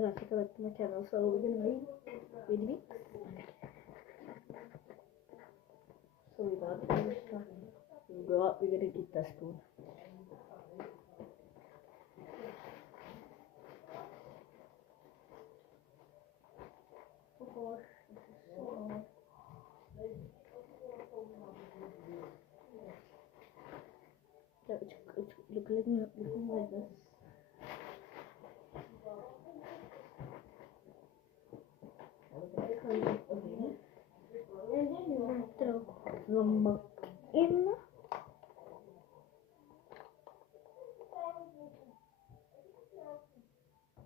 subscribe and check out my channel. So we're gonna make video. So we got this stuff. We're gonna get the spoon. Oh gosh, this is so hard. It's looking like this. And then you want to throw the milk in.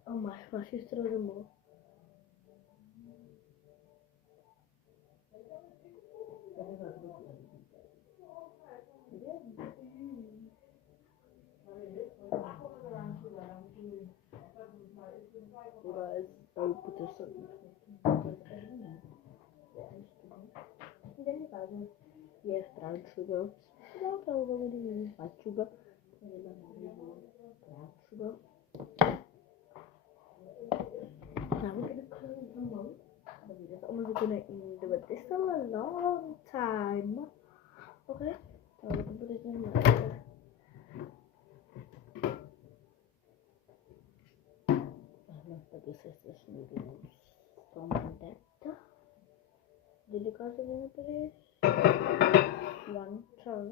Oh my gosh, just throw the milk. Guys, I'll put this on. Then you guys, yes, brown sugar. Not over when you use white sugar. Brown sugar. Now we're gonna close the milk. The video's almost gonna end, but it's still a long time. Okay, so we can put it in there. This is this noodles from that. Delicacy gonna put it 1 tray.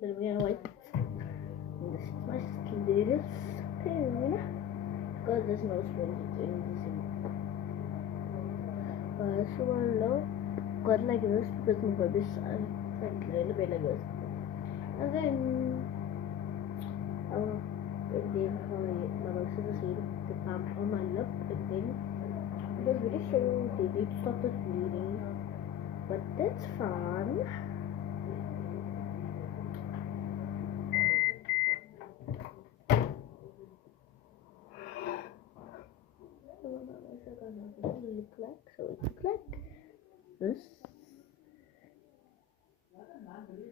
Then we gonna wait. This is my latest spoon because there's no spoon in this. So I'll cut like this because my baby's like a little bit like this. And then my mouth is the palm on my lip, and then it was very slow. They did stop the bleeding, but that's fun. So it looks like this.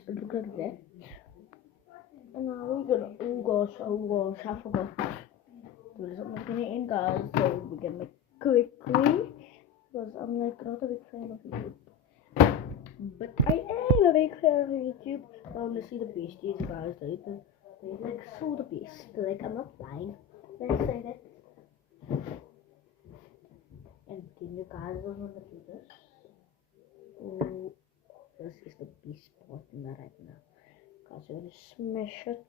It looks like that. And now we're gonna, oh gosh, I forgot. We're just making it in, guys, so we can make quickly because I'm like not a big fan of YouTube, but I am a big fan of YouTube. Honestly, the besties, guys, they're like so the best. Like, I'm not lying. Let's say that. And then you guys are gonna do this. Oh, this is the best part in there right now. Guys, we're gonna smash it.